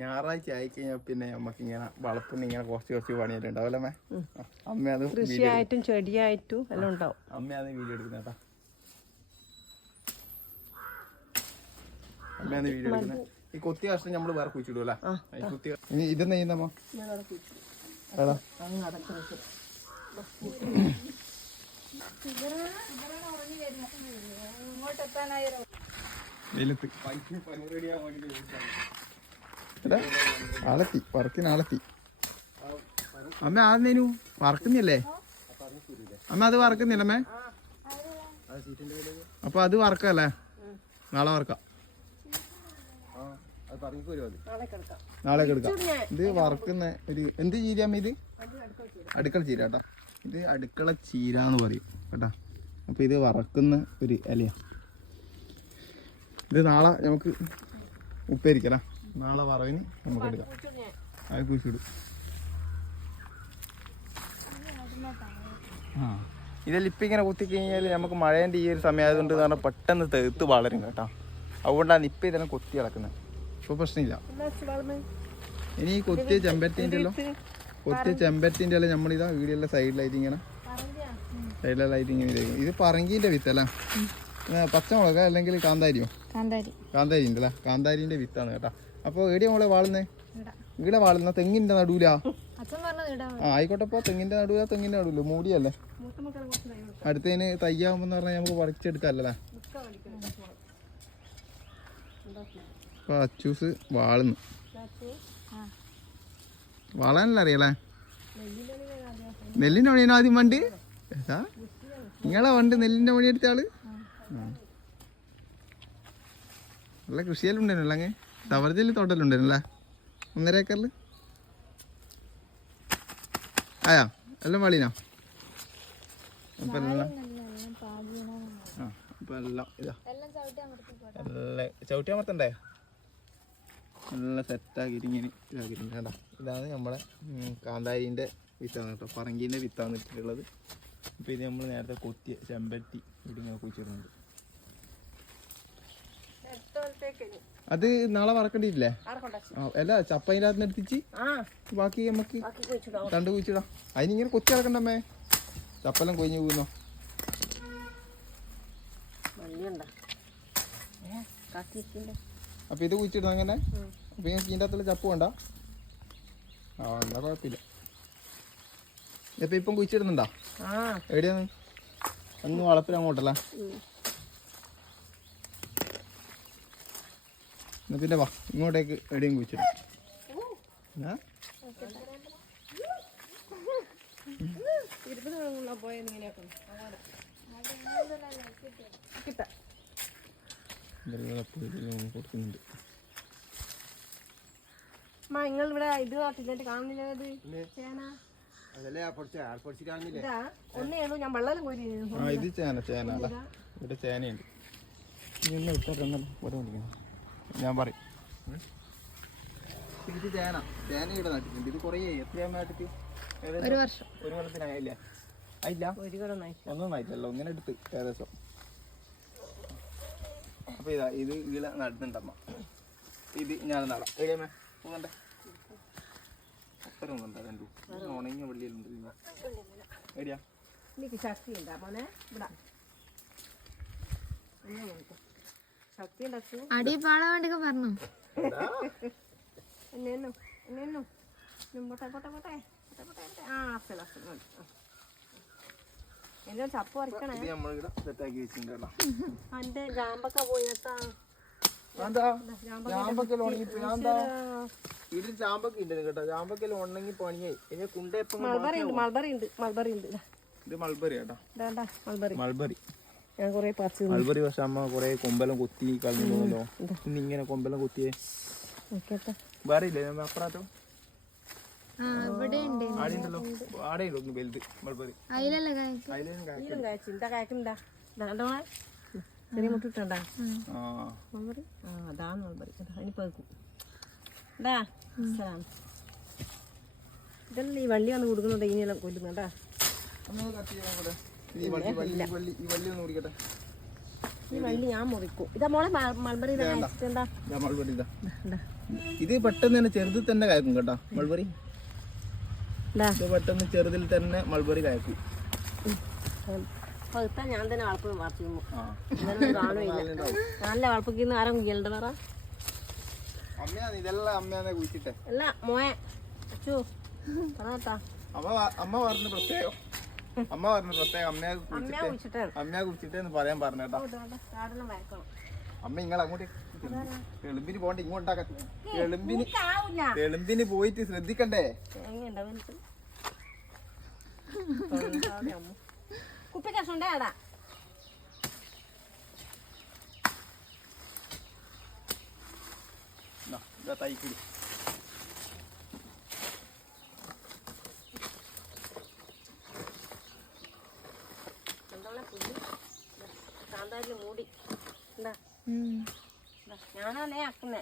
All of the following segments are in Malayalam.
ഞായറാഴ്ച ആയി കഴിഞ്ഞാൽ പിന്നെ നമുക്ക് ഇങ്ങനെ വളപ്പിന് ഇങ്ങനെ കുറച്ച് കുറച്ച് പണിയെല്ലാം ഉണ്ടാവില്ല അമ്മേ? അത് കൃഷിയായിട്ടും ചെടിയായിട്ടും എല്ലാം ഉണ്ടാവും. അമ്മ അത് വീഡിയോ എടുക്കുന്ന കേട്ടാ. അമ്മ അത് വീഡിയോ എടുക്കുന്നത് ഈ കൊത്തി കഷ്ണം നമ്മൾ വേറെ കുഴിച്ചിടൂല കൊത്തി ഇനി ഇതെന്താ ചെയ്യുന്നമ്മോ എടാ. വെയിലത്ത്. എടാ ആളെത്തി വർക്കിന് ആളെത്തി. അമ്മ ആദ്യം വറക്കുന്നില്ലേ അമ്മ അത് വറക്കുന്നില്ല അമ്മേ. അപ്പൊ അത് വറക്കല്ലേ നാളെ വറക്കാം നാളെ എടുക്കാം. ഇത് വറക്കുന്ന ഒരു എന്ത് ചീരയാമ്മ ഇത്? അടുക്കള ചീര കേട്ടോ. ഇത് അടുക്കള ചീര എന്ന് പറയും കേട്ടാ. അപ്പൊ ഇത് വറക്കുന്ന ഒരു ഇലയാ. ഇത് നാളെ നമുക്ക് ഉപ്പേരിക്കല. നാളെ വറവിന് നമുക്ക് എടുക്കാം. അത് കുഴിച്ചിടും. ആ. ഇതെല്ലാം ഇപ്പം ഇങ്ങനെ കുത്തി കഴിഞ്ഞാൽ നമുക്ക് മഴേന്റെ ഈ ഒരു സമയമായതുകൊണ്ട് കാരണം പെട്ടെന്ന് തെത്ത് വളരും കേട്ടോ. അതുകൊണ്ടാണ് ഇപ്പം ഇതെല്ലാം കൊത്തി കിടക്കുന്നത് ഇപ്പോൾ പ്രശ്നമില്ല. ഇനി ഈ കൊത്തിയ ചെമ്പരത്തിന്റെ എല്ലാം കൊത്തിയ ചെമ്പരത്തിന്റെ എല്ലാം നമ്മളിതാ വീടിയെല്ലാം സൈഡിലായിട്ട് ഇങ്ങനെ. സൈഡിലായിട്ട് ഇങ്ങനെ ഇത് പറങ്കീന്റെ വിത്തല്ലേ പച്ചമുളക അല്ലെങ്കിൽ കാന്താരിയോ? കാന്താരി. കാന്താരി ഉണ്ടല്ലേ? കാന്താരിന്റെ വിത്താണ് കേട്ടാ. അപ്പോൾ എവിടെയാ മോളെ വാളുന്നേ? ഇവിടെ. വാളുന്ന തെങ്ങിന്റെ നടുവിലാ? ആ ആയിക്കോട്ടെ അപ്പൊ തെങ്ങിന്റെ നടുവിലാ തെങ്ങിന്റെ നടുവിൽ. മൂടിയല്ലേ? അടുത്തതിന് തയ്യാവുമ്പോ പറഞ്ഞാൽ നമുക്ക് പറിച്ചെടുക്കാമല്ലേ അച്ചൂസ് വാളുന്നു. വളാനല്ല അറിയല്ലേ? നെല്ലിന്റെ പണിയാണോ ആദ്യം വണ്ടി? നിങ്ങളെ വണ്ടി നെല്ലിന്റെ മണി എടുത്ത ആൾ. നല്ല കൃഷിയെല്ലാം ഉണ്ടായിരുന്നല്ലോ അങ്ങ്? തവറത്തിൽ തോട്ടലുണ്ടായിരുന്നല്ലേ ഒന്നര ഏക്കറിൽ ആയാ? എല്ലാം വളീനോ? അപ്പം എല്ലാം ഇതാ. എല്ലാം ചവിട്ടി അമർത്തണ്ടേ? നല്ല സെറ്റാക്കിയിട്ട് ഇങ്ങനെ ഇതാക്കിയിട്ടുണ്ട് കേട്ടോ ഇതാണ് നമ്മുടെ കാന്താരിന്റെ വിത്താണ് കേട്ടോ. പറങ്കീന്റെ വിത്താണ് ഇട്ടിട്ടുള്ളത്. അപ്പോൾ ഇത് നമ്മൾ നേരത്തെ കൊത്തിയ ചെമ്പറ്റി ഇവിടെ കുഴിച്ചിടുന്നുണ്ട്. അത് നാളെ വറക്കണ്ടിട്ടില്ലേ അല്ല ചപ്പ അതിന്റെ അകത്ത് എടുത്തിച്ച് ബാക്കി നമുക്ക് തണ്ട് കുഴിച്ചിടാം. അതിനിങ്ങനെ കൊത്തി കിടക്കണ്ടമ്മേ ചപ്പെല്ലാം കൊഴിഞ്ഞു പോകുന്നോ? അപ്പൊ ഇത് കുഴിച്ചിടുന്ന അങ്ങനെ? അപ്പൊ നിങ്ങൾക്ക് ഇതിന്റെ അകത്തുള്ള ചപ്പ് വേണ്ട. ആ എന്നാ കുഴപ്പമില്ല ഇപ്പൊ ഇപ്പം കുഴിച്ചിടുന്നുണ്ടോ? എവിടെയാണ്? ഒന്ന് വളപ്പിൽ അങ്ങോട്ടല്ല? എന്നാ പിന്നെ വാ ഇങ്ങോട്ടേക്ക് എവിടെയും കുഴിച്ചിട്ട് കൊടുക്കുന്നുണ്ട്. നിങ്ങൾ ഇവിടെ ഇത് കാണുന്നില്ല ചേന? ഇതാ ഒന്നേ ഉള്ളൂ ഞാൻ വെള്ളം കോരി ആ ഇത് ചേന ഇവിടെ ചേനയുണ്ട്. ഇട്ടൊരെണ്ണം ഒരു വിളിക്കണം ഞാൻ പറയും. ഇത് ചേന ചേന ഇവിടെ നട്ടിട്ടുണ്ട്. ഇത് കുറേ എത്രയാ നട്ടിട്ട്? ഒരു വർഷം. ഒരു കൊല്ലത്തിനായില്ലേ ഒന്നും ആയിട്ടല്ലോ. ഇങ്ങനെ എടുത്ത് ഏകദേശം. അപ്പൊ ഇതാ ഇത് ഇതിലെ നടുന്നുണ്ടമ്മ ഇത് ഞാൻ നടാം. എവിടെയമ്മേ പോകുന്നുണ്ടേ അത്ര ഒന്നുണ്ടോ കണ്ടു ഉണങ്ങിയ വള്ളിയിലുണ്ട് എവിടെയാ? എനിക്ക് ശക്തി ഉണ്ടാ മോനെ ഇവിടെ ഇങ്ങനെ നോക്ക്. ശക്തി ഉണ്ടാക്കൂ അടി പാളാൻ വേണ്ടിയൊക്കെ പറഞ്ഞു എന്നെന്നു എന്നെന്നു. പോട്ടെ പോട്ടെ പോട്ടെ പോട്ടെ പോട്ടെ പോട്ടെ. ആ അസല അസല മതി ആ. എല്ലാം ചപ്പ് പറിക്കണേ. ഇത് നമ്മളിവിടെ സെറ്റാക്കി വെച്ചിട്ടുണ്ട് കേട്ടോ ജാമ്പക്ക ചാമ്പക്ക ഉണ്ട് കേട്ടോ ഉണങ്ങി പണിയായി. മൾബറി ഉണ്ട് മൾബറി ഉണ്ട് മൾബറി ഉണ്ട്. ഇതാ, ഇത് മൾബറി കേട്ടോ മൾബറി. മൾബറി. ഞാൻ കുറേ പറിച്ചു മൾബറി പക്ഷെ അമ്മ കുറെ കൊമ്പെല്ലാം കൊത്തി കളഞ്ഞു പോകുന്നല്ലോ ഇന്ന് ഇങ്ങനെ കൊമ്പെല്ലാം കൊത്തിയേ. വേറെ ഇല്ലേ? അപ്പുറത്തോ? ചെറിയ മുട്ടിട്ടുണ്ടാ ആ. മൾബറി ആ അതാണ് മൾബറി ഇതാ അതിന് പഴുക്കും ഇതാ. സലാം ഇതല്ലേ ഈ വള്ളി വന്ന് കൊടുക്കുന്നുണ്ട് ഇനിയെല്ലാം കൊല്ലുന്നുണ്ടാ. ഈ വള്ളി വള്ളി ഈ വള്ളി ഈ വള്ളി ഒന്ന് കുടിക്കട്ടെ ഈ വള്ളി ഞാൻ മുറിക്കും. ഇതാ മോളെ മൾബറി ഇതാ ഇതാ മൾബറി ഇതാ. ഇത് പെട്ടെന്ന് തന്നെ ചെറുതിൽ തന്നെ കായ്ക്കും കേട്ടോ മൾബറി. ഇതാ പെട്ടെന്ന് ചെറുതിൽ തന്നെ മൾബറി കായ്ക്കും. പഴുത്താ ഞാൻ തന്നെ വളപ്പ് വളർത്തുന്നു കാണുമില്ല നല്ല വളപ്പിക്കുന്ന ആരും കുഞ്ഞലുണ്ട് പറ? അമ്മയാണ് ഇതെല്ലാം അല്ല മോയെ. പറഞ്ഞു അമ്മ പറഞ്ഞ പ്രത്യേകം. അമ്മ പറഞ്ഞ പ്രത്യേകം അമ്മയെ കുഴിച്ചിട്ടാണ് അമ്മയെ കുറിച്ചിട്ട്. പറയാൻ പറഞ്ഞ കേട്ടോ അമ്മ ഇങ്ങൾ അങ്ങോട്ട് എളുമ്പിന് പോണ്ട ഇങ്ങോട്ടാക്ക എളുമ്പിന് എളുമ്പിന് പോയിട്ട് ശ്രദ്ധിക്കണ്ടേ. കുപ്പി ഇതാ തൈക്കുടി കാന്താരിൽ മൂടി. എന്താ. ഞാനാണേ ആക്കുന്നേ.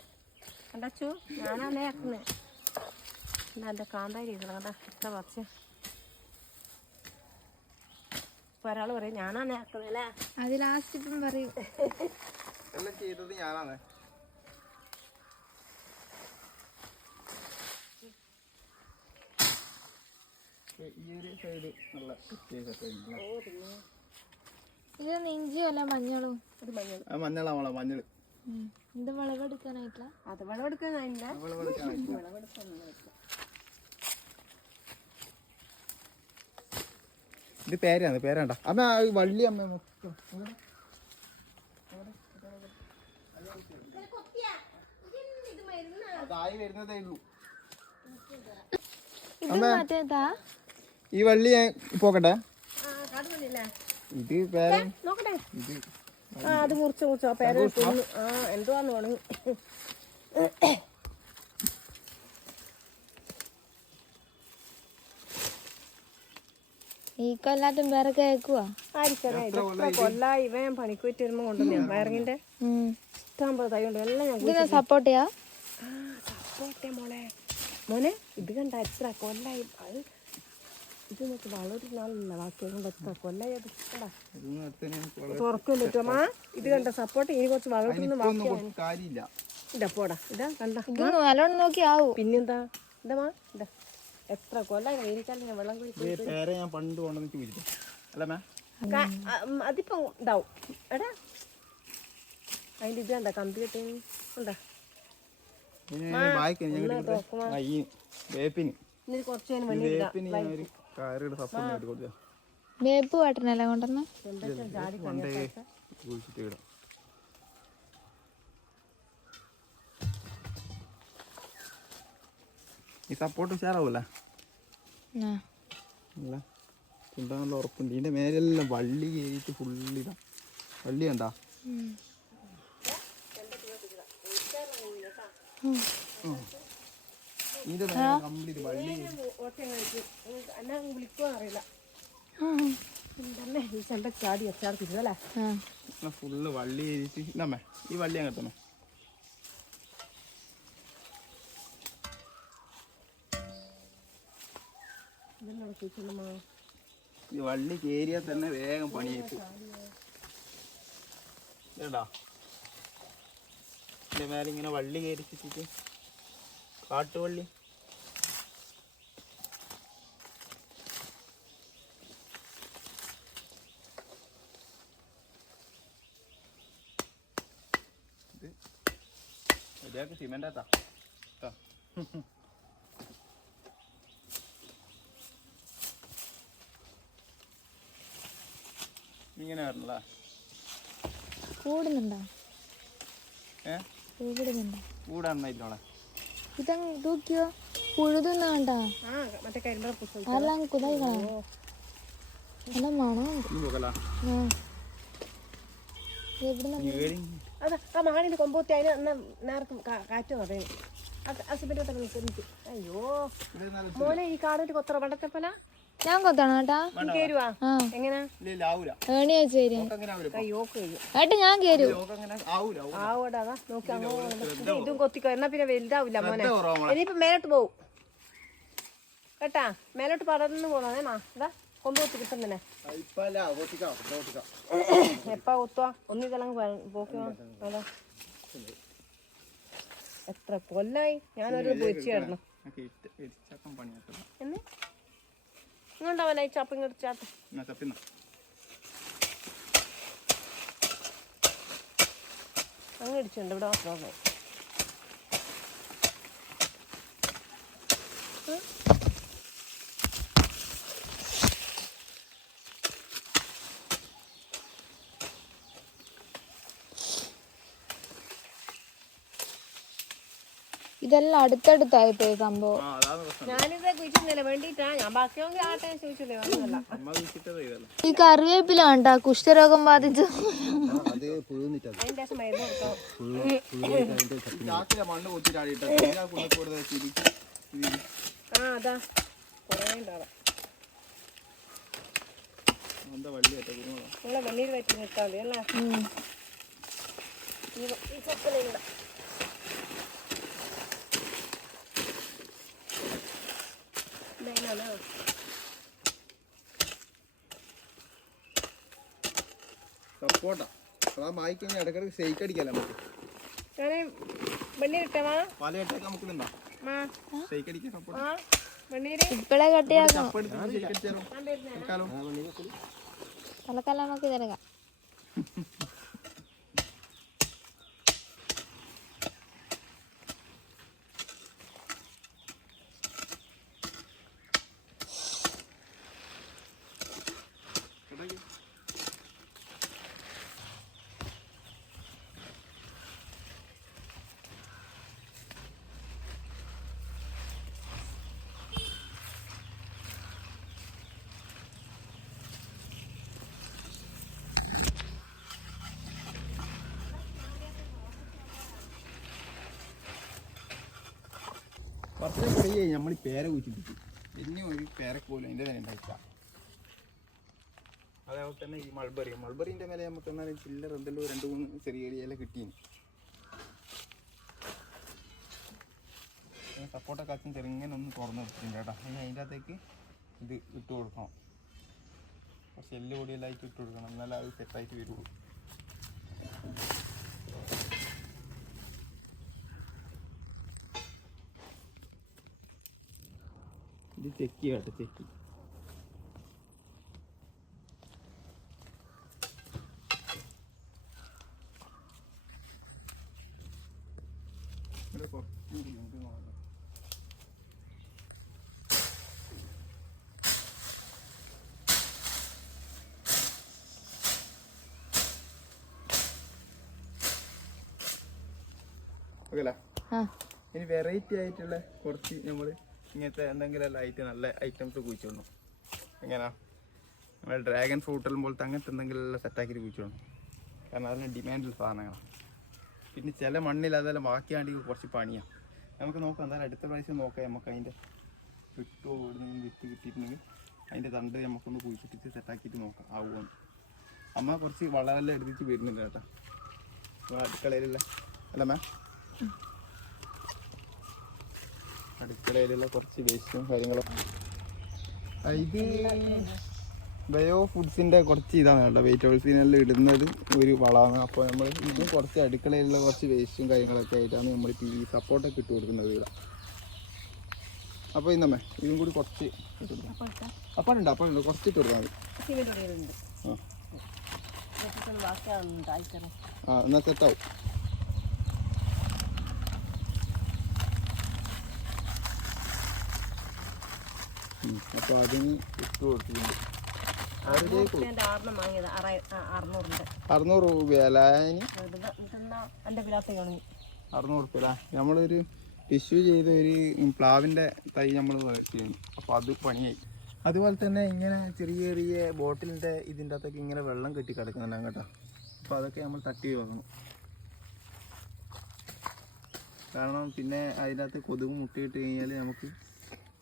കണ്ടച്ചു ഞാനാണേ ആക്കുന്നേ. എന്താ എന്റെ കാന്താരി കണ്ടാ? എത്ര പച്ച ഇപ്പൊ ഒരാൾ പറയും ഞാനാണേ ആക്കുന്നേ അല്ലേ? അത് ലാസ്റ്റ് ഇപ്പം പറയും. എല്ലാം ചെയ്തത് ഞാനാണ് ഈ ഒരു സൈഡ് നല്ല. ഇത് ഇഞ്ചിയും അല്ല മഞ്ഞളും. ഒരു മഞ്ഞൾ മഞ്ഞളാ മോളെ മഞ്ഞൾ. ഉം. ഇത് വിളവെടുക്കാനായിട്ടില്ല. അത് ഇത് പേരാണ് പേരാണ്ട. അമ്മ വള്ളി അമ്മ മൊത്തം. ഈ വള്ളി ഞാൻ പോക്കട്ടെ? ഇത് പേര? നോക്കട്ടെ. ഇത് ആ അത് മുറിച്ച് മുറിച്ച്. ആ പേര തിന്നു ആ എന്തുവാന്ന് വേണം ഈ കൊല്ലാട്ടും വേറെ കേക്കുവാ ആയിരിക്കറിയാം ഇതൊക്കെ കൊല്ലായി ഇവൻ പണിക്ക് പോയിട്ട് വരുമ്പോൾ കൊണ്ടുവന്നു വയറിങ്ങിന്റെ ഇഷ്ടം പോലെ തൈ ഉണ്ട് എല്ലാം ഞാൻ ഇതിനെ സപ്പോർട്ട് ചെയ്യാ? പോട്ടെ മോളെ. മോനെ ഇത് കണ്ട എത്ര കൊല്ലായി. അത് ഇത് നോക്ക് വളരെ നാളില്ല ബാക്കി കൊണ്ട് എത്ര കൊല്ലായി അത് കണ്ടാ? ഇതൊന്നും അടുത്ത് ഞാൻ കൊള- തുറക്കും പറ്റുമോ ഇത് കണ്ട സപ്പോർട്ട് ഇനി കുറച്ച് വളർത്തുന്ന കാര്യമില്ല. ഇതാ പോടാ. ഇതാ കണ്ട. ഇത് നല്ലോണം നോക്കി ആവൂ. പിന്നെന്താ? ഇതാ മാ. ഇതാ. എത്ര കൊല്ലം വേനൽക്കാലം ഞാൻ വെള്ളം കുടിക്കും ഞാൻ പണ്ട് അല്ല മേ. അതിപ്പോ ഇതാവും. എടാ. അതിന്റെ ഇത് കണ്ട കമ്പി കെട്ടി ഉണ്ടാ കുറച്ച് വേപ്പിന് വേപ്പ് വാട്ടനല്ലേ കൊണ്ടുവന്ന്? ഈ സപ്പോർട്ട് ഉഷാറാവൂല? അല്ല ഉറപ്പുണ്ട്. ഇതിന്റെ മേലെല്ലാം വള്ളി കയറിയിട്ട് ഫുള്ളിതാ വള്ളി കണ്ടാ? ഉം. ഫുള്ള് വള്ളി കയറിയിട്ട് ഇന്നമ്മേ ഈ വള്ളി ഈ വള്ളി തന്നെ വേഗം പണിയായിട്ട് മേലെ ഇങ്ങനെ വള്ളി കയറിച്ചിട്ട് കാട്ടുവള്ളി ഇത് ഇതൊക്കെ സിമെന്റ് ആട്ടാ ട്ടാ. ഇങ്ങനെ വരണല്ലേ കൂടുന്നുണ്ടോ? ഏ? കൂടുന്നുണ്ടോ? കൂടാന്നായിട്ടോളെ ഇതങ്ങ് തൂക്കിയോ പുഴുതൊന്നും പുസ്തകം അതെല്ലാം കുതായികളാ നല്ല പോകല ആ. എവിടുന്ന അതാ ആ മാണിന്റെ കൊമ്പൂത്തി അതിന് നേരത്തെ കാറ്റ് ഹസ്ബൻഡ് അയ്യോ. മോനെ ഈ കാടിന്റെ കൊത്ര പണ്ടത്തെപ്പല ഞാൻ കൊത്തണം കേട്ടാ. ഏട്ടാ ഞാൻ കേരു ഇതും കൊത്തിക്കോ. എന്നാ പിന്നെ വലുതാവില്ല മോനെ. ഇനിയിപ്പോ മേലോട്ട് പോവും. കേട്ടാ മേലോട്ട് പടർന്നു പോണേ. മാ ഇതാ കിട്ടുന്നേ എപ്പാ കൊത്തുവാ? ഒന്നിതെല്ലാം പോക്കുവാ അതാ എത്ര കൊല്ലായി? ഞാനൊരു പൊരിച്ചു കിടന്നു. എന്ന്? ഇങ്ങോട്ടാവല്ലേ ഈ ചപ്പിങ് ഇടിച്ചാട്ട് ചപ്പിന്ന. അങ്ങ് ഇടിച്ചുണ്ട് ഇവിടെ മാത്രമേ ഇതെല്ലാം അടുത്തടുത്തായി പോയി സംഭവം ഈ കറിവേപ്പില കണ്ടാ കുഷ്ഠരോഗം ബാധിച്ചു. വെണ്ണീര് പറ്റി നിൽക്കാൻ മതി അല്ലേ? ഈ ഈ ചക്കലുണ്ട് സപ്പോർട്ടാ കട്ടിയാക്കാം ഇടയ്ക്കിടയ്ക്ക് ഷെയ്ക്ക് അടിക്കാലോ നമുക്ക്. ഇട്ടൊക്കെ നമുക്ക് ഇതുണ്ടോ ഷെയ്ക്ക് അടിക്കാൻ സപ്പോർട്ട് ആ വെണ്ണീര്. ഇപ്പഴേ കട്ടിയാക്കണം. കുറേ നമ്മൾ ഈ പേര കുഴിച്ചിട്ട് പിന്നെ ഒരു പേര പോലും അതിന്റെ തന്നെ ഉണ്ടായില്ല അതേപോലെ തന്നെ ഈ മൾബറി മൾബറിന്റെ മേലെ നമുക്ക് എന്നാലും ചില്ലർ എന്തെല്ലോ രണ്ട് മൂന്ന് ചെറിയ ചെറിയ ഇല കിട്ടീന്. സപ്പോർട്ട അച്ഛൻ ചെറുങ്ങനെ ഒന്ന് തുറന്ന് വെച്ചിട്ടുണ്ട് കേട്ടോ. ഇനി അതിന്റെ അകത്തേക്ക് ഇത് ഇട്ട് കൊടുക്കണം. കുറച്ച് എല്ല് പൊടിയെല്ലായിട്ട് ഇട്ട് കൊടുക്കണം. എന്നാലും അത് സെറ്റായിട്ട് വരുള്ളൂ. ഇത് തെക്കി കേട്ടോ തെക്കി. ഓക്കെ ഇനി വെറൈറ്റി ആയിട്ടുള്ള കുറച്ച് നമ്മൾ ഇങ്ങനത്തെ എന്തെങ്കിലും ലൈറ്റ് നല്ല ഐറ്റംസ് കുഴിച്ചോളണം എങ്ങനെയാ നമ്മൾ ഡ്രാഗൺ ഫ്രൂട്ടെല്ലാം പോലത്തെ അങ്ങനത്തെ എന്തെങ്കിലും സെറ്റാക്കിയിട്ട് കുഴിച്ചോളണം കാരണം അതിന് ഡിമാൻഡുള്ള സാധനങ്ങളാണ് പിന്നെ ചില മണ്ണിൽ അതെല്ലാം ബാക്കിയാണെങ്കിൽ കുറച്ച് പണിയാണ് നമുക്ക് നോക്കാം എന്തായാലും അടുത്ത പ്രാവശ്യം നോക്കാം. നമുക്ക് അതിന്റെ കിട്ടുമോ ഇവിടെ നിന്ന് വിത്ത് കിട്ടിയിട്ടുണ്ടെങ്കിൽ അതിന്റെ തണ്ട് നമുക്കൊന്ന് കുഴിച്ചിട്ടിട്ട് സെറ്റാക്കിയിട്ട് നോക്കാം. ആവുമെന്ന് അമ്മ കുറച്ച് വളമെല്ലാം എടുത്തിട്ട് വരുന്നുണ്ട് കേട്ടോ. നമ്മളെ അടുക്കളയിലുള്ള അല്ല മാം അടുക്കളയിലുള്ള കുറച്ച് വേസ്റ്റും കാര്യങ്ങളും ഇത് ബയോ ഫുഡ്സിന്റെ കുറച്ച് ഇതാണ് കേട്ടോ. വെജിറ്റബിൾസിനെല്ലാം ഇടുന്നത് ഒരു വളമാണ്. അപ്പോൾ നമ്മൾ ഇതും കുറച്ച് അടുക്കളയിലുള്ള കുറച്ച് വേസ്റ്റും കാര്യങ്ങളൊക്കെ ആയിട്ടാണ് നമ്മൾ ഈ സപ്പോർട്ടൊക്കെ ഇട്ട് കൊടുക്കുന്നത് ഇവിടെ. അപ്പോൾ ഇന്നമ്മേ ഇതും കൂടി കുറച്ച് അപ്പാടുണ്ട് അപ്പാടുണ്ട് കുറച്ച് ഇട്ട് കൊടുത്താൽ മതി. ആ. എന്നാൽ സെറ്റാവും അപ്പോൾ അതിന് ഇട്ട് കൊടുത്തിട്ടുണ്ട്. അറുന്നൂറ് കാണുന്നു അറുന്നൂറ് രൂപ നമ്മളൊരു ടിഷ്യൂ ചെയ്ത ഒരു പ്ലാവിന്റെ തൈ നമ്മൾ ചെയ്യുന്നു അപ്പോൾ അത് പണിയായി. അതുപോലെ തന്നെ ഇങ്ങനെ ചെറിയ ചെറിയ ബോട്ടിലിന്റെ ഇതിന്റെ അകത്തൊക്കെ ഇങ്ങനെ വെള്ളം കെട്ടി കിടക്കുന്നുണ്ട് കേട്ടോ അപ്പോൾ അതൊക്കെ നമ്മൾ തട്ടി വെക്കണം. കാരണം പിന്നെ അതിനകത്ത് കൊതുക് മുട്ടിയിട്ട് കഴിഞ്ഞാൽ നമുക്ക്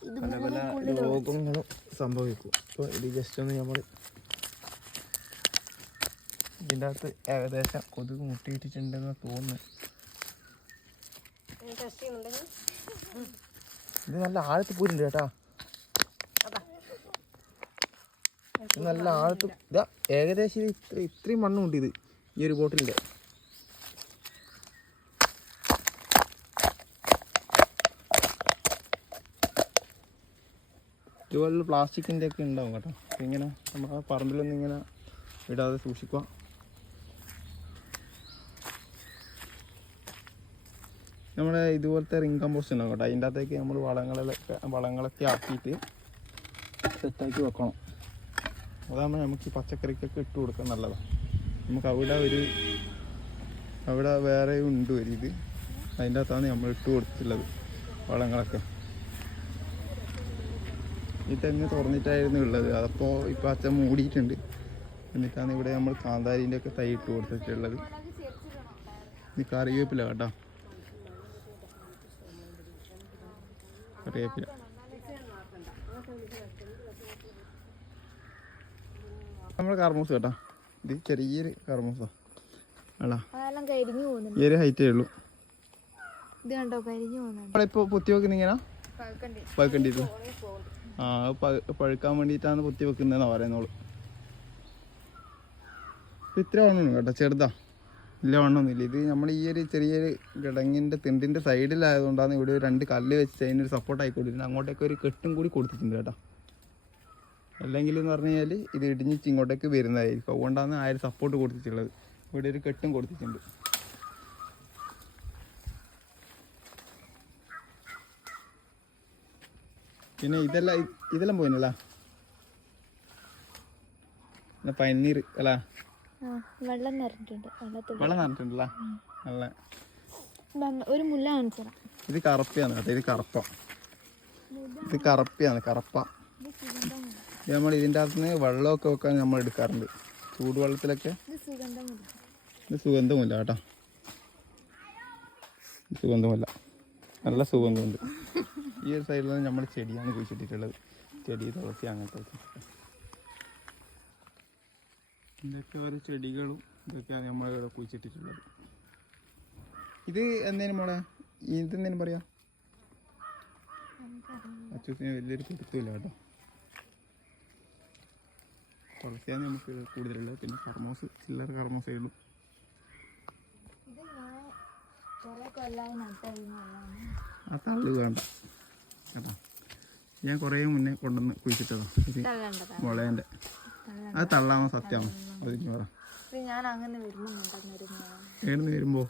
പല പല രോഗങ്ങളും സംഭവിക്കും. അപ്പോൾ ഇത് ജസ്റ്റ് ഒന്ന് നമ്മൾ ഇതിന്റെ അകത്ത് ഏകദേശം കൊതുക് മുട്ടിയിട്ടിട്ടുണ്ടെന്ന് തോന്നുന്നു. ഇത് നല്ല ആഴത്ത് പോയിട്ടുണ്ട് കേട്ടാ. ഇത് നല്ല ആഴത്ത് ഇതാ ഏകദേശം ഇത് ഇത്ര ഇത്രയും മണ്ണുണ്ട് ഇത് ഈ ഒരു ബോട്ടിലിന്റെ. ഇതുപോലെ പ്ലാസ്റ്റിക്കിന്റെ ഒക്കെ ഉണ്ടാവും കേട്ടോ. ഇങ്ങനെ നമ്മൾ ആ പറമ്പിലൊന്നും ഇങ്ങനെ ഇടാതെ സൂക്ഷിക്കുക. നമ്മുടെ ഇതുപോലത്തെ റിംഗ് കമ്പോസ്റ്റ് ഉണ്ടാവും കേട്ടോ. അതിന്റെ അകത്തേക്ക് നമ്മൾ വളങ്ങളിലൊക്കെ വളങ്ങളൊക്കെ ആക്കിയിട്ട് സെറ്റാക്കി വെക്കണം. അതാകുമ്പോൾ നമുക്ക് ഈ പച്ചക്കറിക്കൊക്കെ ഇട്ട് കൊടുക്കാൻ നല്ലതാണ്. നമുക്ക് അവിടെ ഒരു അവിടെ വേറെ ഉണ്ട് ഒരു ഇത്. അതിന്റെ അകത്താണ് നമ്മൾ ഇട്ട് കൊടുത്തിട്ടുള്ളത് വളങ്ങളൊക്കെ. ഈ തെങ്ങ് തുറന്നിട്ടായിരുന്നു ഉള്ളത്. അതപ്പോൾ ഇപ്പോൾ അച്ഛൻ മൂടിയിട്ടുണ്ട്. എന്നിട്ടാണ് ഇവിടെ നമ്മൾ കാന്താരിന്റെ ഒക്കെ തൈ ഇട്ട് കൊടുത്തിട്ടുള്ളത്. ഇത് കറിവേപ്പില കേട്ടോ. കറിവേപ്പില. നമ്മൾ കർമ്മൂസ് കേട്ടോ. ഇത് ചെറിയൊരു പോകുന്നുണ്ട് ഈ ഒരു ഹൈറ്റേ ഉള്ളൂ. ഇത് കണ്ടോ? കരിഞ്ഞു പോകുന്നുണ്ട്. നമ്മളിപ്പോൾ പൊത്തി വെക്കുന്ന ഇങ്ങനെ? പഴുക്കണ്ടി. പഴുക്കണ്ടിട്ട് ആ പഴുക്കാൻ വേണ്ടിയിട്ടാണ് പൊത്തി വെക്കുന്നതെന്നാണ് പറയുന്നോളൂ ഇത്ര വണ്ണമാണ് കേട്ടോ ചെറുതാ. ഇല്ല വണ്ണമൊന്നുമില്ല ഇത് നമ്മൾ ഈ ഒരു ചെറിയൊരു കിടങ്ങിന്റെ തിണ്ടിന്റെ സൈഡിലായതുകൊണ്ടാണ് ഇവിടെ രണ്ട് കല്ല് വെച്ച് അതിനൊരു സപ്പോർട്ട് ആയി കൊടുത്തിട്ടുണ്ട് അങ്ങോട്ടേക്ക് ഒരു കെട്ടും കൂടി കൊടുത്തിട്ടുണ്ട് കേട്ടോ. അല്ലെങ്കിൽ എന്ന് പറഞ്ഞു കഴിഞ്ഞാൽ ഇത് ഇടിഞ്ഞിട്ട് ഇങ്ങോട്ടേക്ക് വരുന്നതായിരിക്കും. അതുകൊണ്ടാണ് ആ ഒരു സപ്പോർട്ട് കൊടുത്തിട്ടുള്ളത്. ഇവിടെ ഒരു കെട്ടും കൊടുത്തിട്ടുണ്ട്. പിന്നെ ഇതെല്ലാം ഇതെല്ലാം പോയിനല്ല? പനീർ പന്നീർ അല്ല വെള്ളം നിറഞ്ഞിട്ടുണ്ട്. വെള്ളം നല്ല. ഒരു മുല്ല കാണിച്ചതാ. ഇത് കറുപ്പയാണ് കേട്ടോ ഇത് കറുപ്പ. ഇത് കറുപ്പയാണ് കറുപ്പ. ഇത് നമ്മൾ ഇതിന്റെ അകത്ത് നിന്ന് വെള്ളമൊക്കെ വെക്കാൻ നമ്മൾ എടുക്കാറുണ്ട്. ചൂടുവെള്ളത്തിലൊക്കെ. ഇത് സുഗന്ധമുല്ല കേട്ടോ. സുഗന്ധമില്ല നല്ല സുഗന്ധമുണ്ട്. ഈ ഒരു സൈഡിലാണ് നമ്മൾ ചെടിയാണ് കുഴിച്ചിട്ടിട്ടുള്ളത്. ചെടി തുളസി അങ്ങനത്തെ. ഇതൊക്കെ ഓരോ ചെടികളും ഇതൊക്കെയാണ് നമ്മൾ ഇവിടെ കുഴിച്ചിട്ടിട്ടുള്ളത്. ഇത് എന്തേലും മോളെ? ഇതെന്തേലും പറയാ? അച്ഛന് വലിയൊരു പിടുത്തമില്ല കേട്ടോ. തുളസിയാണ് നമുക്ക് കൂടുതലുള്ളത്. പിന്നെ കർമോസ് ചില്ലറ കർമോസേ ഉള്ളൂ. ആ തള്ളു വേണ്ട. കേട്ടോ ഞാൻ കുറേ മുന്നേ കൊണ്ടുവന്ന് കുഴിച്ചിട്ടതാണ് ഇത് മുളേന്റെ. അത് തള്ളാമോ സത്യമാണോ അത് ഇനി പറ. എഴുന്ന് വരുമ്പോ?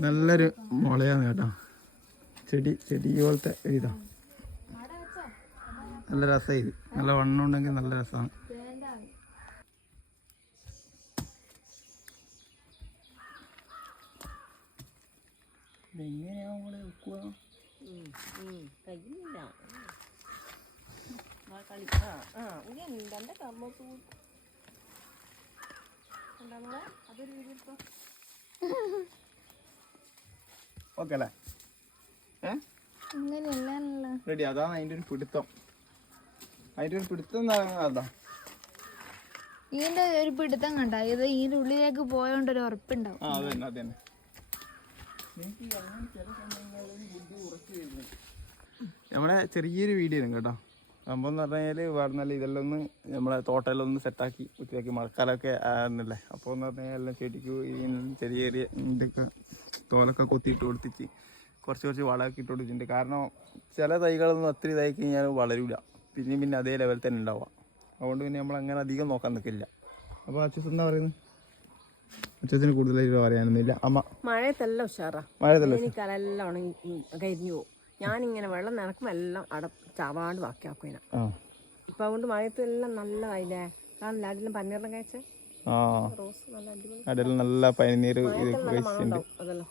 നല്ലൊരു മുളയാണ് കേട്ടോ. ചെടി ചെടി പോലത്തെ ഇതാ. നല്ല രസമാണ് ഇത്. നല്ല വണ്ണം ഉണ്ടെങ്കിൽ നല്ല രസമാണ് എങ്ങനെയാ വെക്കുക കഴിയില്ല ആ കളി ആ ആ ഇനി എന്താ കമ്മൂസ് എന്താ മോളെ അതൊരു വീഡിയോ എടുത്തോ ഓക്കെ അല്ലേ റെഡി അതാണ് ഒരു പിടുത്തം. ഒരു പിടുത്തം എന്ന് അതാ. ഇതിന്റെ ഒരു പിടുത്തം കണ്ട? ഇത് ഇതിന്റെ ഉള്ളിലേക്ക് പോയോണ്ട് ഒരു ഉറപ്പുണ്ടാവും. ആ അത് തന്നെ അത് തന്നെ നമ്മളെ ചെറിയൊരു വീഡിയോ ആണ് കേട്ടോ. സംഭവം എന്ന് പറഞ്ഞു കഴിഞ്ഞാൽ പറഞ്ഞാൽ ഇതെല്ലാം ഒന്ന് നമ്മളെ തോട്ടെല്ലാം ഒന്ന് സെറ്റാക്കി വൃത്തിയാക്കി മഴക്കാലമൊക്കെ ആയിരുന്നല്ലേ? അപ്പോൾ എന്ന് പറഞ്ഞാൽ എല്ലാം ചെടിക്ക് ചെറിയ ചെറിയ ഇതൊക്കെ തോലൊക്കെ കൊത്തിയിട്ട് കൊടുത്തിട്ട് കുറച്ച് കുറച്ച് വളമൊക്കെ ഇട്ട് കൊടുത്തിട്ടുണ്ട്. കാരണം ചില തൈകളൊന്നും ഒത്തിരി ഇതായി കഴിഞ്ഞാൽ വളരില്ല പിന്നെയും പിന്നെ അതേ ലെവൽ തന്നെ ഉണ്ടാവുക. അതുകൊണ്ട് പിന്നെ നമ്മൾ അങ്ങനെ അധികം നോക്കാൻ നിൽക്കില്ല. അപ്പോൾ അച്ഛൻ എന്താ പറയുന്നത്? അച്ഛത്തിന് കൂടുതലായിട്ട് പറയാനൊന്നുമില്ല. അമ്മ മഴയത്തെല്ലാം ഉഷാറാ. മഴയത്തല്ല എനിക്കതെല്ലാം ഉണങ്ങി കരിഞ്ഞു പോകും ഞാനിങ്ങനെ വെള്ളം നിറക്കുമ്പോൾ എല്ലാം അട ചാവാണ്ട് ബാക്കിയാക്കും ഇതിനെ അതുകൊണ്ട് ഇപ്പം അതുകൊണ്ട് മഴയത്തെല്ലാം നല്ലതായില്ലേ? കാരണം ലാഡിലും പന്നീറിലും കഴിച്ചേ? റോസ് നല്ല അടിപൊളി. അതെല്ലാം നല്ല പനിനീര് കഴിച്ചിട്ടുണ്ട്.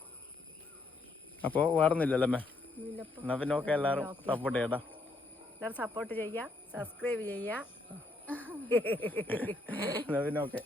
അപ്പോൾ വേറൊന്നുമില്ലല്ലോ എന്നാ പിന്നെ എല്ലാവരും സപ്പോർട്ട് ചെയ്യടാ. എല്ലാവരും സപ്പോർട്ട് ചെയ്യുക സബ്സ്ക്രൈബ് ചെയ്യുക എന്നാ പിന്നെ ഓക്കെ.